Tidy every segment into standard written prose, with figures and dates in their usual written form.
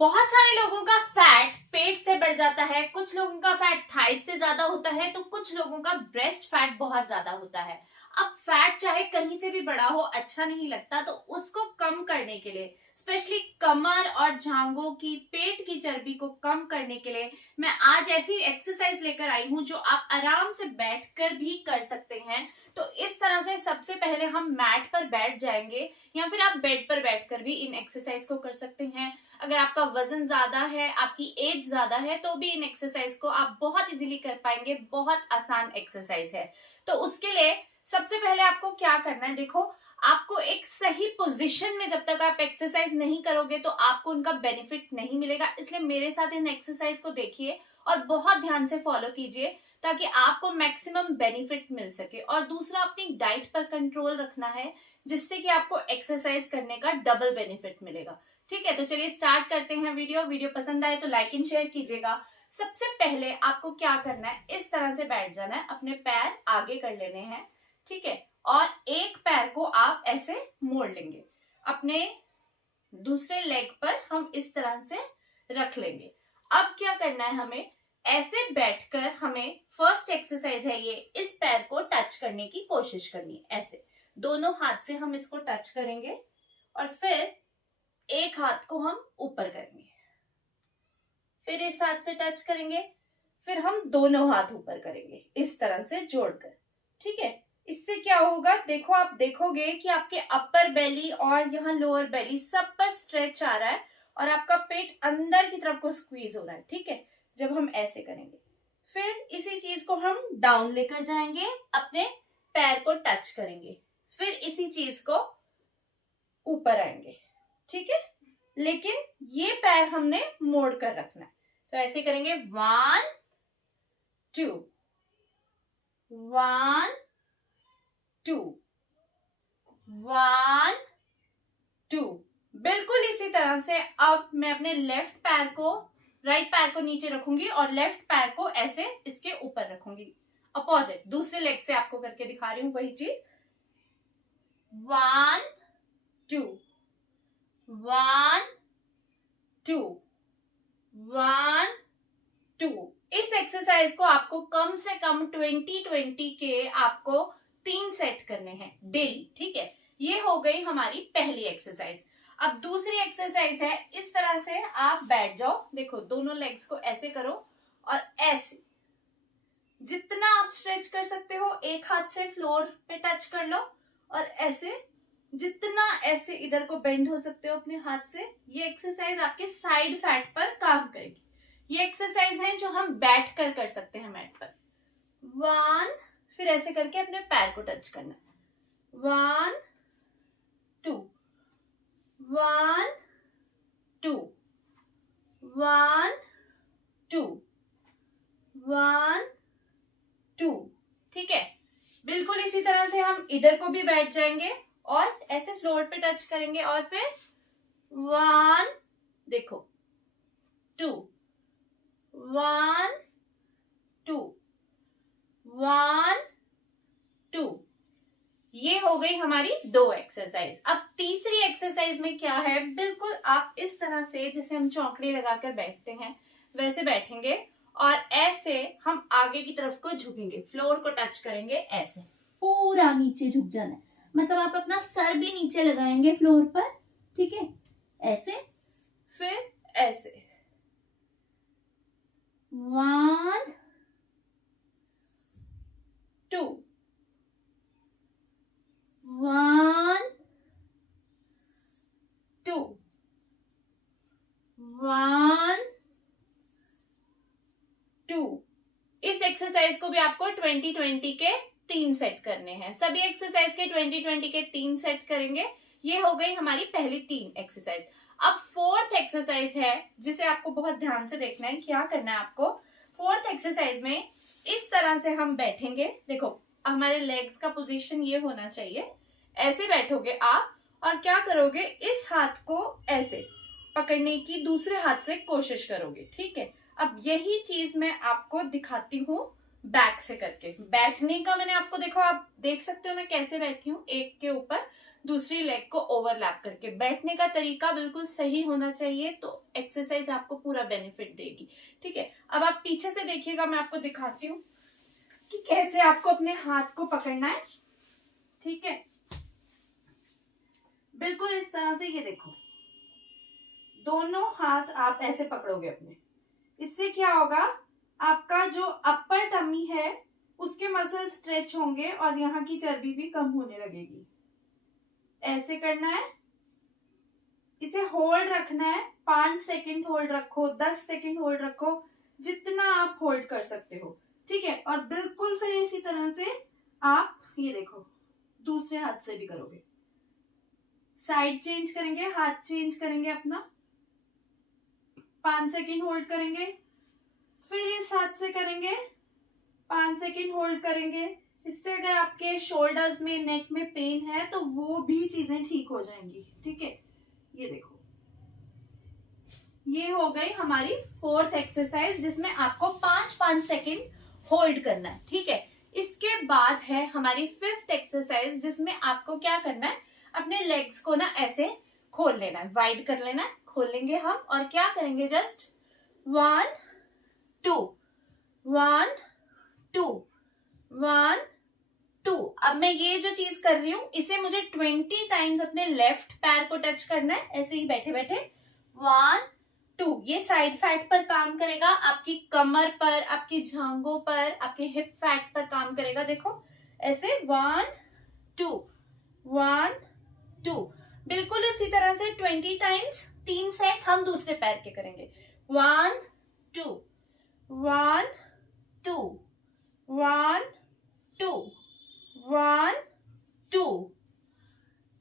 बहुत सारे लोगों का फैट पेट से बढ़ जाता है, कुछ लोगों का फैट थाइस से ज्यादा होता है, तो कुछ लोगों का ब्रेस्ट फैट बहुत ज्यादा होता है। अब फैट चाहे कहीं से भी बड़ा हो अच्छा नहीं लगता, तो उसको कम करने के लिए, स्पेशली कमर और जांघों की पेट की चर्बी को कम करने के लिए मैं आज ऐसी एक्सरसाइज लेकर आई हूं जो आप आराम से बैठकर भी कर सकते हैं। तो इस तरह से सबसे पहले हम मैट पर बैठ जाएंगे या फिर आप बेड पर बैठकर भी इन एक्सरसाइज को कर सकते हैं। अगर आपका वजन ज्यादा है, आपकी एज ज्यादा है, तो भी इन एक्सरसाइज को आप बहुत इजीली कर पाएंगे। बहुत आसान एक्सरसाइज है। तो उसके लिए सबसे पहले आपको क्या करना है, देखो आपको एक सही पोजीशन में जब तक आप एक्सरसाइज नहीं करोगे तो आपको उनका बेनिफिट नहीं मिलेगा। इसलिए मेरे साथ इन एक्सरसाइज को देखिए और बहुत ध्यान से फॉलो कीजिए ताकि आपको मैक्सिमम बेनिफिट मिल सके। और दूसरा, अपनी डाइट पर कंट्रोल रखना है जिससे कि आपको एक्सरसाइज करने का डबल बेनिफिट मिलेगा। ठीक है, तो चलिए स्टार्ट करते हैं। वीडियो पसंद आए तो लाइक एंड शेयर कीजिएगा। सबसे पहले आपको क्या करना है, इस तरह से बैठ जाना है, अपने पैर आगे कर लेने हैं। ठीक है, और एक पैर को आप ऐसे मोड़ लेंगे, अपने दूसरे लेग पर हम इस तरह से रख लेंगे। अब क्या करना है, हमें ऐसे बैठकर हमें फर्स्ट एक्सरसाइज है ये, इस पैर को टच करने की कोशिश करनी है। ऐसे दोनों हाथ से हम इसको टच करेंगे और फिर एक हाथ को हम ऊपर करेंगे, फिर इस हाथ से टच करेंगे, फिर हम दोनों हाथ ऊपर करेंगे इस तरह से जोड़कर। ठीक है, इससे क्या होगा, देखो आप देखोगे कि आपके अपर बेली और यहाँ लोअर बेली सब पर स्ट्रेच आ रहा है और आपका पेट अंदर की तरफ को स्क्वीज हो रहा है। ठीक है, जब हम ऐसे करेंगे, फिर इसी चीज को हम डाउन लेकर जाएंगे, अपने पैर को टच करेंगे, फिर इसी चीज को ऊपर आएंगे। ठीक है, लेकिन ये पैर हमने मोड़ कर रखना है। तो ऐसे करेंगे, 1 2 1 2 1 2। बिल्कुल इसी तरह से अब मैं अपने लेफ्ट पैर को, राइट पैर को नीचे रखूंगी और लेफ्ट पैर को ऐसे इसके ऊपर रखूंगी। अपोजिट दूसरे लेग से आपको करके दिखा रही हूं वही चीज। 1 2 1 2 1 2। इस एक्सरसाइज को आपको कम से कम 20 के आपको 3 सेट करने हैं डेली। ठीक है, ये हो गई हमारी पहली एक्सरसाइज। अब दूसरी एक्सरसाइज है, इस तरह से आप बैठ जाओ, देखो दोनों लेग्स को ऐसे करो और ऐसे जितना आप स्ट्रेच कर सकते हो, एक हाथ से फ्लोर पे टच कर लो और ऐसे जितना ऐसे इधर को बेंड हो सकते हो अपने हाथ से। ये एक्सरसाइज आपके साइड फैट पर काम करेगी। ये एक्सरसाइज है जो हम बैठ कर सकते हैं मैट पर। 1, फिर ऐसे करके अपने पैर को टच करना, 1 2 1 2 1 2 1 2। ठीक है, बिल्कुल इसी तरह से हम इधर को भी बैठ जाएंगे और ऐसे फ्लोर पे टच करेंगे और फिर 1, देखो 2 1 2 1 2। ये हो गई हमारी 2 एक्सरसाइज। अब तीसरी एक्सरसाइज में क्या है, बिल्कुल आप इस तरह से जैसे हम चौकड़ी लगाकर बैठते हैं वैसे बैठेंगे और ऐसे हम आगे की तरफ को झुकेंगे, फ्लोर को टच करेंगे, ऐसे पूरा नीचे झुक जाना है। मतलब आप अपना सर भी नीचे लगाएंगे फ्लोर पर। ठीक है, ऐसे फिर ऐसे 1 2 1 2 1 2। इस एक्सरसाइज को भी आपको 20 के 3 सेट करने हैं। सभी एक्सरसाइज के 20 के 3 सेट करेंगे। ये हो गई हमारी पहली 3 एक्सरसाइज। अब फोर्थ एक्सरसाइज है जिसे आपको बहुत ध्यान से देखना है। क्या करना है आपको, फोर्थ एक्सरसाइज में इस तरह से हम बैठेंगे। देखो हमारे लेग्स का पोजीशन ये होना चाहिए, ऐसे बैठोगे आप और क्या करोगे, इस हाथ को ऐसे पकड़ने की दूसरे हाथ से कोशिश करोगे। ठीक है, अब यही चीज मैं आपको दिखाती हूँ बैक से करके। बैठने का मैंने आपको, देखो आप देख सकते हो मैं कैसे बैठी हूँ, एक के ऊपर दूसरी लेग को ओवरलैप करके। बैठने का तरीका बिल्कुल सही होना चाहिए, तो एक्सरसाइज आपको पूरा बेनिफिट देगी। ठीक है, अब आप पीछे से देखिएगा, मैं आपको दिखाती हूँ कि कैसे आपको अपने हाथ को पकड़ना है। ठीक है, बिल्कुल इस तरह से, ये देखो, दोनों हाथ आप ऐसे पकड़ोगे अपने। इससे क्या होगा, आपका जो अपर टमी है उसके मसल स्ट्रेच होंगे और यहाँ की चर्बी भी कम होने लगेगी। ऐसे करना है, इसे होल्ड रखना है, 5 सेकंड होल्ड रखो, 10 सेकंड होल्ड रखो, जितना आप होल्ड कर सकते हो। ठीक है, और बिल्कुल फिर इसी तरह से आप ये देखो दूसरे हाथ से भी करोगे। साइड चेंज करेंगे, हाथ चेंज करेंगे अपना, 5 सेकंड होल्ड करेंगे, फिर इस हाथ से करेंगे, 5 सेकंड होल्ड करेंगे। इससे अगर आपके शोल्डर्स में, नेक में पेन है तो वो भी चीजें ठीक हो जाएंगी। ठीक है, ये देखो, ये हो गई हमारी 4th एक्सरसाइज, जिसमें आपको 5-5 सेकंड होल्ड करना है। ठीक है, इसके बाद है हमारी 5th एक्सरसाइज, जिसमें आपको क्या करना है, अपने लेग्स को ना ऐसे खोल लेना है, वाइड कर लेना है। खोल लेंगे हम और क्या करेंगे, जस्ट 1 2 1 2 1 2। अब मैं ये जो चीज कर रही हूं, इसे मुझे 20 टाइम्स अपने लेफ्ट पैर को टच करना है, ऐसे ही बैठे बैठे। 1 2, ये साइड फैट पर काम करेगा, आपकी कमर पर, आपकी जांघों पर, आपके हिप फैट पर काम करेगा। देखो ऐसे 1 2 1 2, बिल्कुल इसी तरह से 20 टाइम्स। 3 सेट हम दूसरे पैर के करेंगे। 1 2 1 2 1 2 1 2।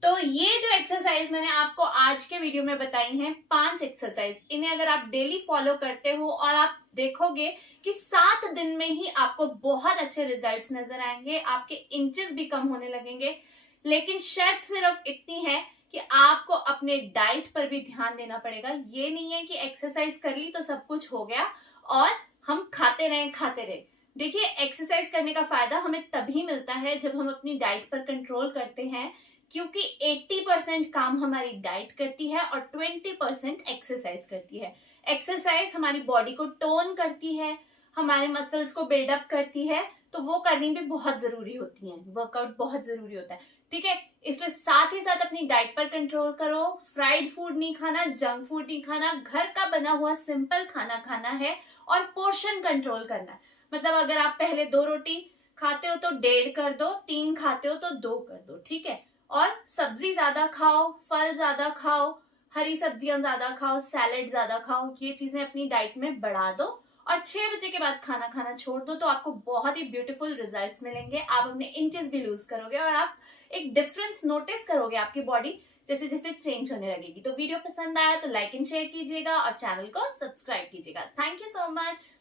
तो ये जो एक्सरसाइज मैंने आपको आज के वीडियो में बताई हैं, 5 एक्सरसाइज, इन्हें अगर आप डेली फॉलो करते हो और आप देखोगे कि 7 दिन में ही आपको बहुत अच्छे रिजल्ट्स नजर आएंगे, आपके इंचेस भी कम होने लगेंगे। लेकिन शर्त सिर्फ इतनी है कि आपको अपने डाइट पर भी ध्यान देना पड़ेगा। ये नहीं है कि एक्सरसाइज कर ली तो सब कुछ हो गया और हम खाते रहे। देखिए, एक्सरसाइज करने का फायदा हमें तभी मिलता है जब हम अपनी डाइट पर कंट्रोल करते हैं, क्योंकि 80% काम हमारी डाइट करती है और 20% एक्सरसाइज करती है। एक्सरसाइज हमारी बॉडी को टोन करती है, हमारे मसल्स को बिल्डअप करती है, तो वो करनी भी बहुत जरूरी होती है, वर्कआउट बहुत जरूरी होता है। ठीक है, इसलिए साथ ही साथ अपनी डाइट पर कंट्रोल करो। फ्राइड फूड नहीं खाना, जंक फूड नहीं खाना, घर का बना हुआ सिंपल खाना खाना है और पोर्शन कंट्रोल करना है। मतलब अगर आप पहले 2 रोटी खाते हो तो 1.5 कर दो, 3 खाते हो तो 2 कर दो। ठीक है, और सब्जी ज्यादा खाओ, फल ज्यादा खाओ, हरी सब्जियां ज्यादा खाओ, सैलेड ज्यादा खाओ, ये चीजें अपनी डाइट में बढ़ा दो और 6 बजे के बाद खाना खाना छोड़ दो, तो आपको बहुत ही ब्यूटीफुल रिजल्ट्स मिलेंगे। आप अपने इंचेस भी लूज करोगे और आप एक डिफरेंस नोटिस करोगे, आपकी बॉडी जैसे जैसे चेंज होने लगेगी। तो वीडियो पसंद आया तो लाइक एंड शेयर कीजिएगा और चैनल को सब्सक्राइब कीजिएगा। Thank you so much.